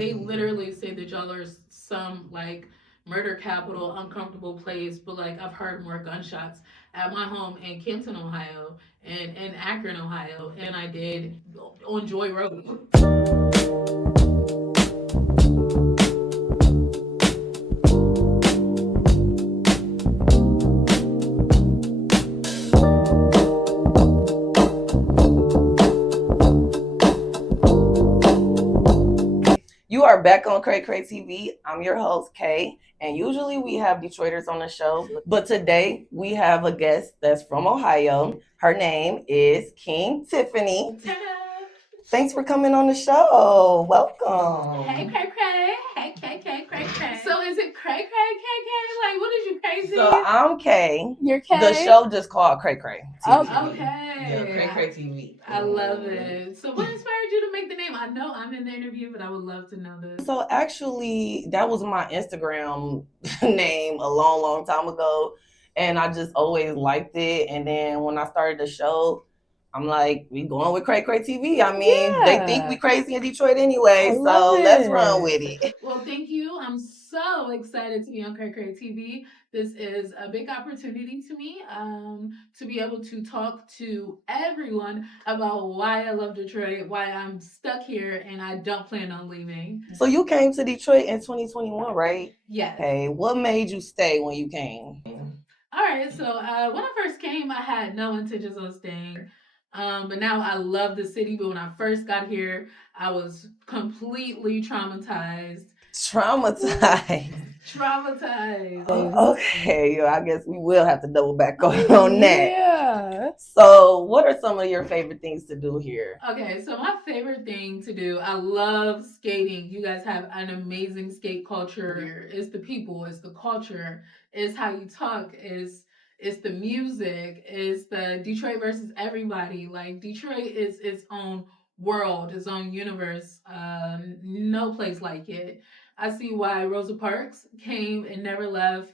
They literally say that y'all are some like murder capital, uncomfortable place, but like I've heard more gunshots at my home in Kenton, Ohio, and in Akron, Ohio, than I did on Joy Road. You are back on Cray Cray TV. I'm your host, Kay, and usually we have Detroiters on the show, but today we have a guest that's from Ohio. Her name is King Tiffany. Ta-da! Thanks for coming on the show. Hey, Welcome. cray cray. Hey, cray cray. So is it cray cray, Like, what is you crazy? So I'm Kay. You're Kay. The show just called Cray Cray TV. Okay. Yeah, Cray Cray TV. I love it. So what inspired you to make the name? I know I'm in the interview, but I would love to know this. So actually, that was my Instagram name a long, long time ago, and I just always liked it. And then when I started the show, I'm like, we going with Cray Cray TV. I mean, they think we crazy in Detroit anyway, so let's run with it. Well, thank you. I'm so excited to be on Cray Cray TV. This is a big opportunity to me to be able to talk to everyone about why I love Detroit, why I'm stuck here, and I don't plan on leaving. So you came to Detroit in 2021, right? Yes. Okay, what made you stay when you came? All right, so when I first came, I had no intentions on staying. But now I love the city. But when I first got here, I was completely traumatized. Traumatized. Okay, I guess we will have to double back on that. Yeah. So, what are some of your favorite things to do here? Okay, so my favorite thing to do, I love skating. You guys have an amazing skate culture here. It's the people, it's the culture, it's how you talk, it's the music, it's the Detroit versus everybody. Like Detroit is its own world, its own universe. No place like it. I see why Rosa Parks came and never left.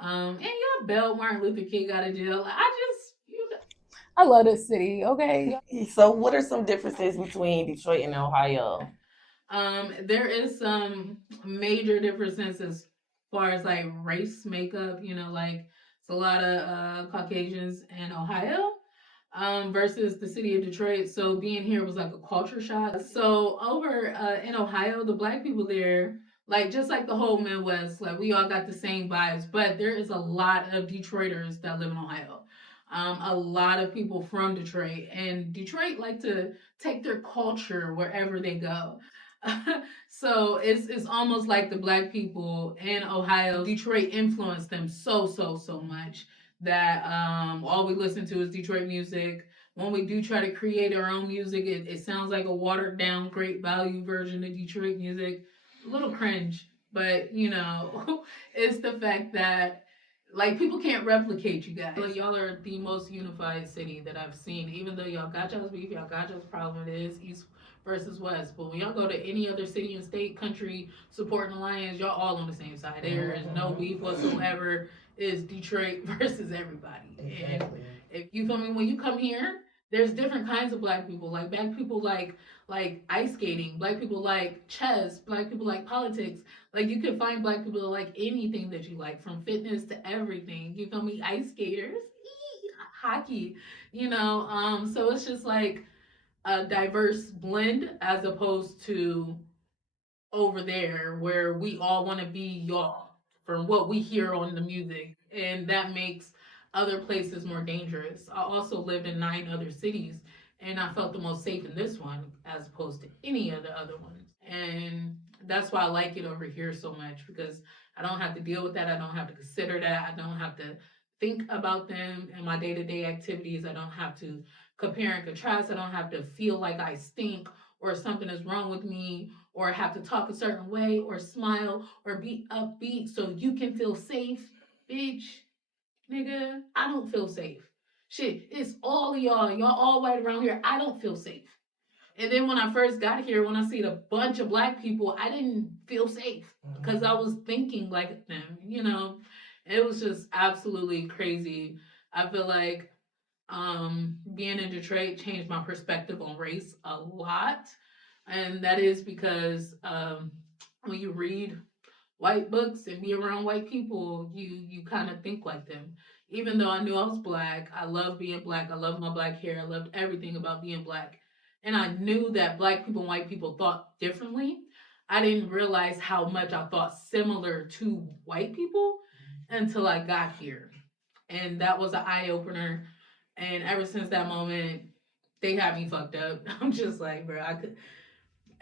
And yeah, Bell Martin Luther King got of jail. I love this city. Okay. So, what are some differences between Detroit and Ohio? There is some major differences as far as like race makeup. Like it's a lot of Caucasians in Ohio versus the city of Detroit. So being here was like a culture shock. So over in Ohio, the black people there, like just like the whole Midwest, like we all got the same vibes. But there is a lot of Detroiters that live in Ohio. A lot of people from Detroit, and Detroit like to take their culture wherever they go. So it's almost like the black people in Ohio, Detroit influenced them so much that all we listen to is Detroit music. When we do try to create our own music, it sounds like a watered down, great value version of Detroit music. A little cringe, but it's the fact that like people can't replicate you guys. Like y'all are the most unified city that I've seen. Even though y'all got y'all's beef, y'all got y'all's problem. It is East versus West. But when y'all go to any other city and state, country supporting the Lions, y'all all on the same side. There is no beef whatsoever. It's Detroit versus everybody. Exactly. And if you feel me, when you come here, there's different kinds of black people. Like black people like ice skating, black people like chess, black people like politics. Like you can find black people that like anything that you like, from fitness to everything. You feel me? Ice skaters, hockey, so it's just like a diverse blend as opposed to over there where we all want to be y'all from what we hear on the music, and that makes other places more dangerous. I also lived in 9 other cities, and I felt the most safe in this one as opposed to any of the other ones. And that's why I like it over here so much, because I don't have to deal with that. I don't have to consider that. I don't have to think about them in my day-to-day activities. I don't have to compare and contrast. I don't have to feel like I stink or something is wrong with me, or have to talk a certain way, or smile, or be upbeat so you can feel safe. Bitch, nigga, I don't feel safe. Shit, it's all of y'all. Y'all all white around here. I don't feel safe. And then when I first got here, when I seen a bunch of black people, I didn't feel safe because I was thinking like them. It was just absolutely crazy. I feel like being in Detroit changed my perspective on race a lot. And that is because when you read white books and be around white people, you kind of think like them. Even though I knew I was black, I love being black. I love my black hair. I loved everything about being black. And I knew that black people and white people thought differently. I didn't realize how much I thought similar to white people until I got here. And that was an eye opener. And ever since that moment, they had me fucked up. I'm just like, bro, I could.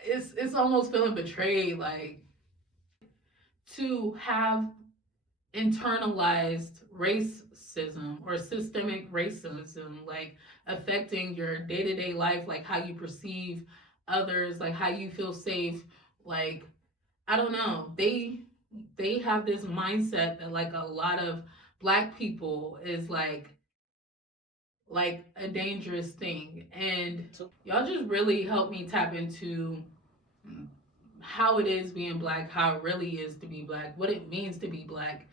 It's almost feeling betrayed, like to have internalized racism or systemic racism, like affecting your day to day life, like how you perceive others, like how you feel safe. Like, I don't know. They have this mindset that like a lot of black people is like a dangerous thing. And y'all just really helped me tap into how it is being black, how it really is to be black, what it means to be black,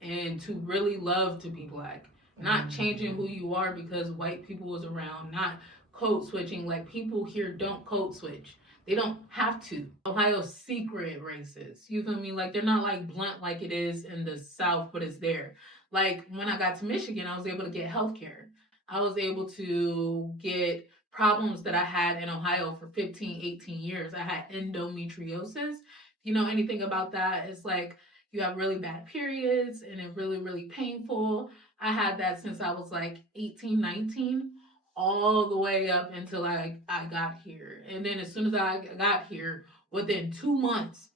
and to really love to be black. Not changing who you are because white people was around, not code switching. Like, people here don't code switch. They don't have to. Ohio's secret racist. You feel me? Like, they're not like blunt like it is in the South, but it's there. Like, when I got to Michigan, I was able to get health care. I was able to get problems that I had in Ohio for 15, 18 years. I had endometriosis. If you know anything about that, it's like you have really bad periods and it's really, really painful. I had that since I was like 18, 19, all the way up until I got here. And then as soon as I got here, within 2 months,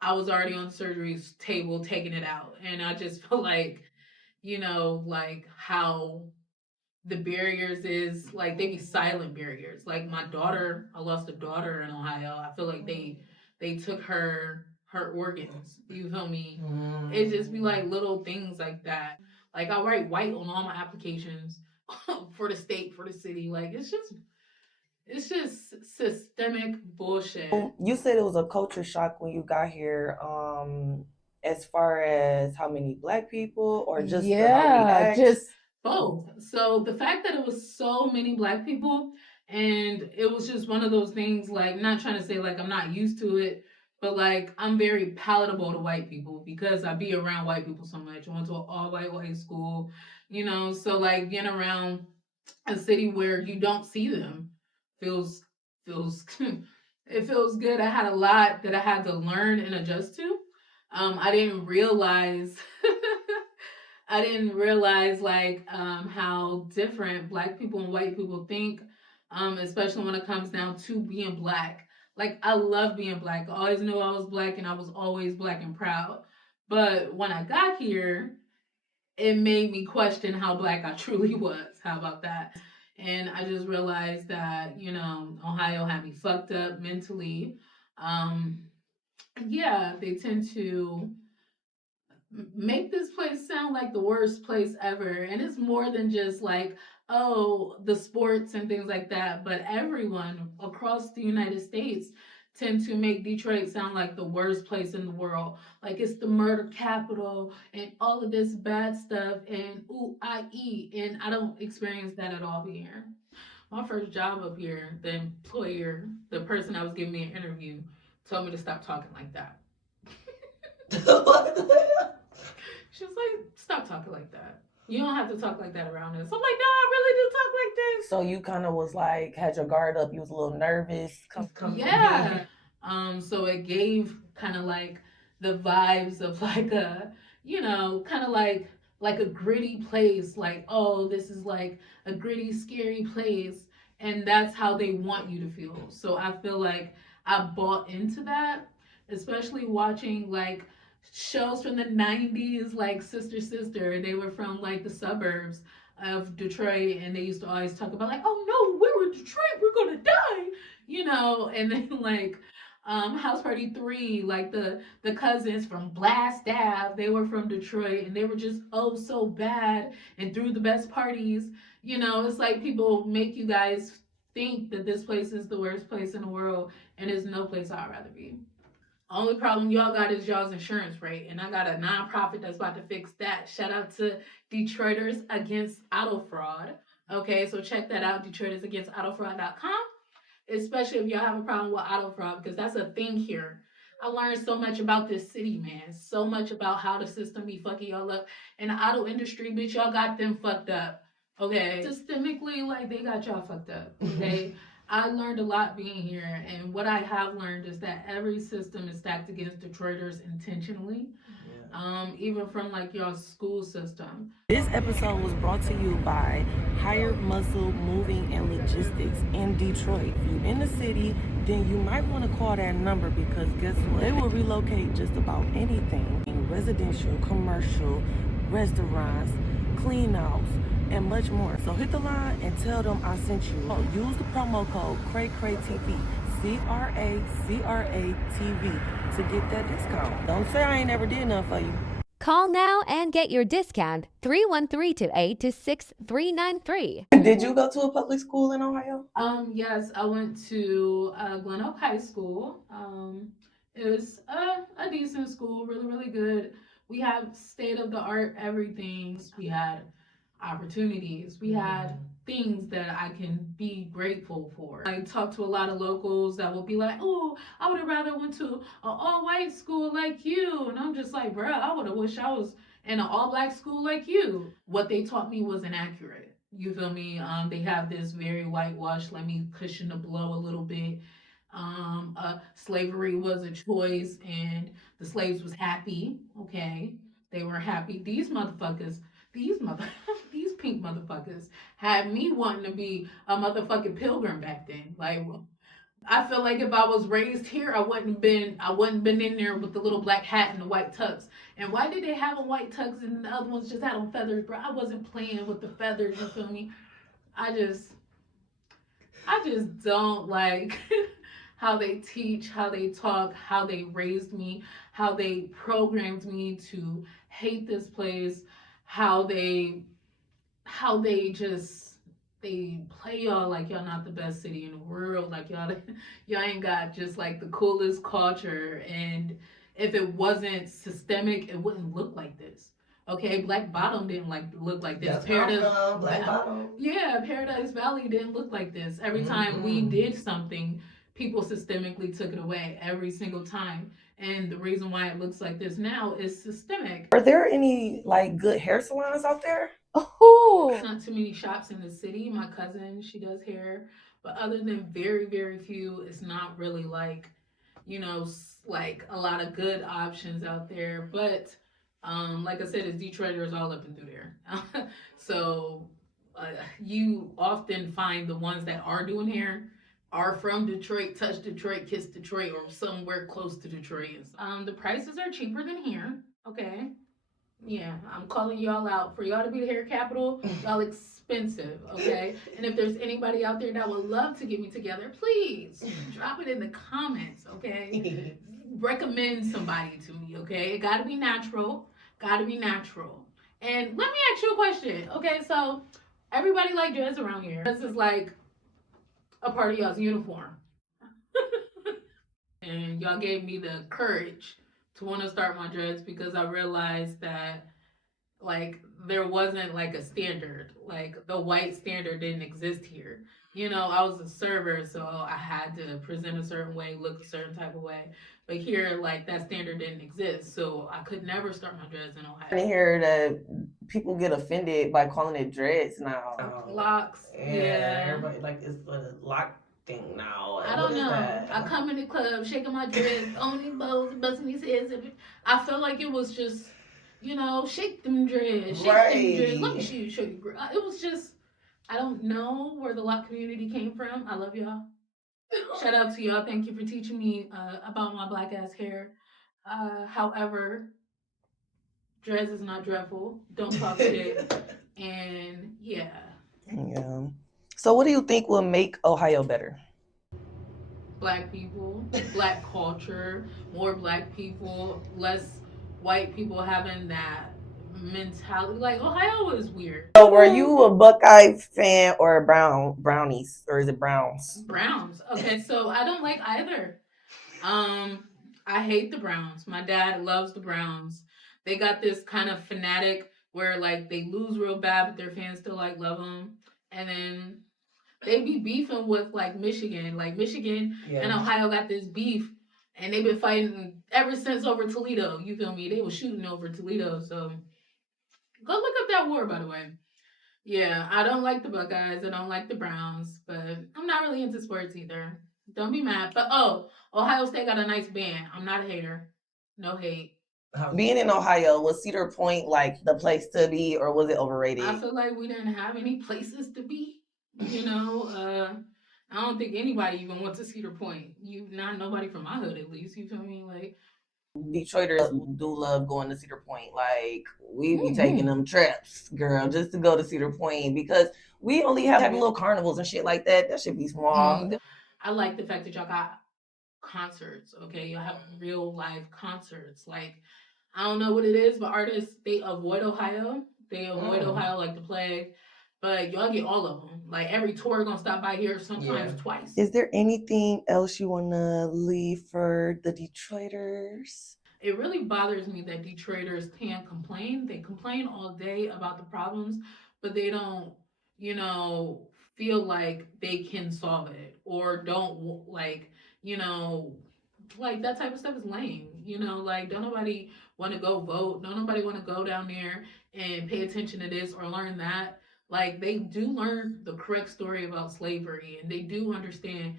I was already on the surgery table taking it out. And I just feel like, like how the barriers is like they be silent barriers. Like my daughter, I lost a daughter in Ohio. I feel like they took her organs. You feel me? It just be like little things like that. Like I write white on all my applications for the state, for the city. Like it's just systemic bullshit. You said it was a culture shock when you got here. As far as how many black people, or just how many Yeah, acts? just Both. So the fact that it was so many black people, and it was just one of those things, like, not trying to say like I'm not used to it, but like I'm very palatable to white people because I be around white people so much. I went to an all white school, so like being around a city where you don't see them feels it feels good. I had a lot that I had to learn and adjust to. I didn't realize I didn't realize like how different black people and white people think, especially when it comes down to being black. Like I love being black. I always knew I was black and I was always black and proud. But when I got here, it made me question how black I truly was. How about that? And I just realized that, Ohio had me fucked up mentally. Um, yeah, they tend to make this place sound like the worst place ever. And it's more than just like, oh, the sports and things like that, but everyone across the United States tend to make Detroit sound like the worst place in the world. Like it's the murder capital and all of this bad stuff and ooh, IE. And I don't experience that at all here. My first job up here, the employer, the person that was giving me an interview, told me to stop talking like that. She was like, stop talking like that. You don't have to talk like that around us. I'm like, no, I really do talk like this. So you kind of was like, had your guard up. You was a little nervous. Yeah. So it gave kind of like the vibes of like a, kind of like a gritty place. Like, oh, this is like a gritty, scary place. And that's how they want you to feel. So I feel like I bought into that, especially watching like shows from the 90s like Sister Sister. They were from like the suburbs of Detroit and they used to always talk about like, oh no, we're in Detroit, we're gonna die, and then like House Party 3, like the cousins from Blast Ave, they were from Detroit and they were just oh so bad and threw the best parties. It's like people make you guys think that this place is the worst place in the world and it's no place I'd rather be. Only problem y'all got is y'all's insurance rate, and I got a nonprofit that's about to fix that. Shout out to Detroiters Against Auto Fraud. Okay, so check that out, DetroitersAgainstAutoFraud.com. especially if y'all have a problem with auto fraud, because that's a thing here. I learned so much about this city, man. So much about how the system be fucking y'all up. In the auto industry, bitch, y'all got them fucked up. Okay. Systemically, like, they got y'all fucked up. Okay. I learned a lot being here, and what I have learned is that every system is stacked against Detroiters intentionally. Even from like your school system. This episode was brought to you by Hired Muscle Moving and Logistics in Detroit. If you're in the city, then you might want to call that number because guess what? They will relocate just about anything in residential, commercial, restaurants, clean outs, and much more. So hit the line and tell them I sent you. Use the promo code CRAYCRAYTV, CRACRATV to get that discount. Don't say I ain't never did nothing for you. Call now and get your discount 313-282-6393. Did you go to a public school in Ohio? Yes, I went to Glen Oak High School. It was a decent school, really, really good. We have state of the art everything. We had opportunities. We had things that I can be grateful for. I talked to a lot of locals that will be like, "Oh, I would have rather went to an all-white school like you," and I'm just like, "Bruh, I would have wished I was in an all-black school like you." What they taught me was inaccurate. You feel me? They have this very whitewashed. Let me cushion the blow a little bit. Slavery was a choice, and the slaves was happy. Okay, they were happy. These mother, these pink motherfuckers had me wanting to be a motherfucking pilgrim back then. Like, I feel like if I was raised here, I wouldn't been in there with the little black hat and the white tux. And why did they have a white tux and the other ones just had on feathers, bro? I wasn't playing with the feathers. You feel me? I just don't like how they teach, how they talk, how they raised me, how they programmed me to hate this place, how they just they play y'all like y'all not the best city in the world, like y'all ain't got just like the coolest culture, and if it wasn't systemic, it wouldn't look like this. Okay, Black Bottom didn't look like this. That's Black Bottom. Yeah, Paradise Valley didn't look like this. Every time we did something, people systemically took it away every single time. And the reason why it looks like this now is systemic. Are there any like good hair salons out there? Oh, Not too many shops in the city. My cousin, she does hair, but other than very, very few, it's not really like, like a lot of good options out there. But like I said, it's Detroiters all up and through there. So you often find the ones that are doing hair are from Detroit, touch Detroit, kiss Detroit, or somewhere close to Detroit. The prices are cheaper than here. Okay. Yeah, I'm calling y'all out. For y'all to be the hair capital, y'all expensive, okay? And if there's anybody out there that would love to get me together, please drop it in the comments, okay? Recommend somebody to me, okay? It gotta be natural. Gotta be natural. And let me ask you a question. Okay, so everybody like dress around here. This is like a part of y'all's uniform. And y'all gave me the courage to want to start my dreads because I realized that like there wasn't like a standard, like the white standard didn't exist here. I was a server, so I had to present a certain way, look a certain type of way. But here, like that standard didn't exist, so I could never start my dreads in Ohio. I hear that people get offended by calling it dreads now. Locks, yeah. Everybody like it's a lock thing now. I don't know. I come in the club shaking my dreads, throwing these bows, busting these heads. I felt like it was just, shake them dreads, shake them dreads. Let me show you. It was just, I don't know where the lock community came from. I love y'all. Shout out to y'all. Thank you for teaching me about my black ass hair. However, dreads is not dreadful. Don't talk shit. And yeah. Yeah. So what do you think will make Ohio better? Black people, black culture, more black people, less white people having that mentality. Like Ohio is weird. So were you a Buckeye fan or a Brownies, or is it Browns? Browns. Okay, so I don't like either. I hate the Browns. My dad loves the Browns. They got this kind of fanatic where like they lose real bad, but their fans still like love them. And then They be beefing with like Michigan. Like Michigan and Ohio got this beef, and they've been fighting ever since over Toledo. You feel me? They were shooting over Toledo. So go look up that war, by the way. Yeah, I don't like the Buckeyes. I don't like the Browns, but I'm not really into sports either. Don't be mad. But Ohio State got a nice band. I'm not a hater. No hate. Being in Ohio, was Cedar Point like the place to be, or was it overrated? I feel like we didn't have any places to be. You know, I don't think anybody even went to Cedar Point. Not nobody from my hood, at least. You feel me? Like Detroiters do love going to Cedar Point. Like we be taking them trips, girl, just to go to Cedar Point because we only have little carnivals and shit like that. That should be small. I like the fact that y'all got concerts. Okay, y'all have real live concerts. Like I don't know what it is, but artists they avoid Ohio. They avoid Ohio like the plague. But y'all get all of them. Like every tour gonna stop by here sometimes twice. Is there anything else you wanna leave for the Detroiters? It really bothers me that Detroiters can't complain. They complain all day about the problems, but they don't, you know, feel like they can solve it or don't like, you know, like that type of stuff is lame. You know, like don't nobody want to go vote. Don't nobody want to go down there and pay attention to this or learn that. Like they do learn the correct story about slavery and they do understand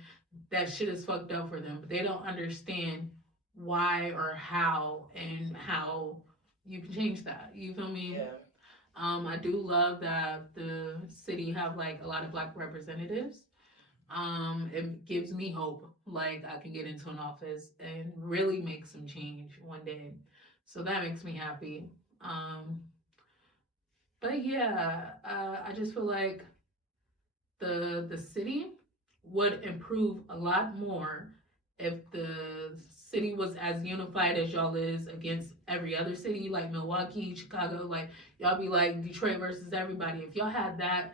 that shit is fucked up for them, but they don't understand why or how and how you can change that. You feel me? Yeah. I do love that the city have like a lot of black representatives. It gives me hope, like I can get into an office and really make some change one day. So that makes me happy. But yeah, I just feel like the city would improve a lot more if the city was as unified as y'all is against every other city like Milwaukee, Chicago, like y'all be like Detroit versus everybody. If y'all had that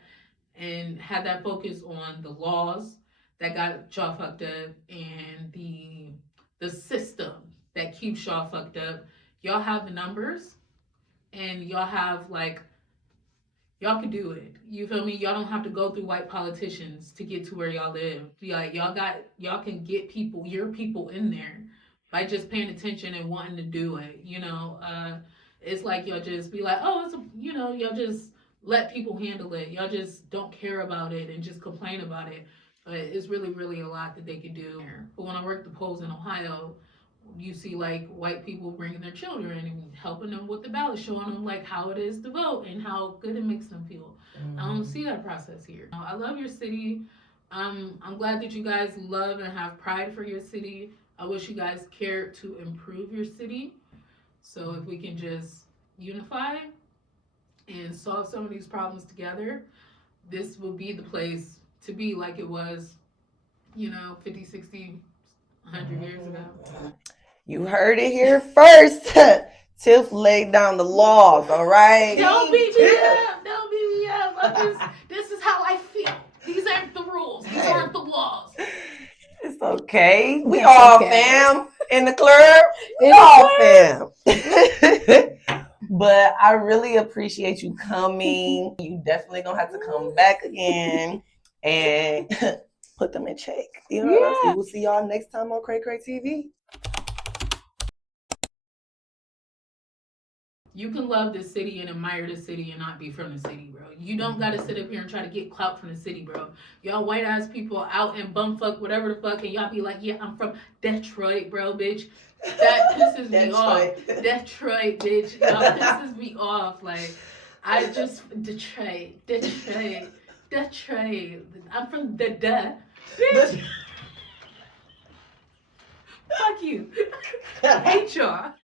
and had that focus on the laws that got y'all fucked up and the system that keeps y'all fucked up, y'all have the numbers and y'all have like y'all can do it. You feel me? Y'all don't have to go through white politicians to get to where y'all live. Like y'all can get people, your people in there by just paying attention and wanting to do it. You know, it's like y'all just be like, oh, y'all just let people handle it. Y'all just don't care about it and just complain about it. But it's really, really a lot that they could do. But when I worked the polls in Ohio, you see like white people bringing their children and helping them with the ballot, showing them like how it is to vote and how good it makes them feel. I don't see that process here. I love your city. I'm glad that you guys love and have pride for your city. I wish you guys cared to improve your city. So if we can just unify and solve some of these problems together, this will be the place to be like it was, 50, 60, 100 years ago. You heard it here first. Tiff laid down the laws, all right? Don't beat me up. Don't beat me up. This is how I feel. These aren't the rules. These aren't the laws. It's okay. We all fam in the club. We all fam. But I really appreciate you coming. You definitely gonna have to come back again and put them in check. You know what I'm saying? We'll see y'all next time on Cray Cray TV. You can love the city and admire the city and not be from the city, bro. You don't gotta sit up here and try to get clout from the city, bro. Y'all white ass people out in bumfuck, whatever the fuck, and y'all be like, yeah, I'm from Detroit, bro, bitch. That pisses me off. Detroit, bitch. Y'all pisses me off. Like, Detroit. I'm from the bitch. Fuck you. I hate y'all.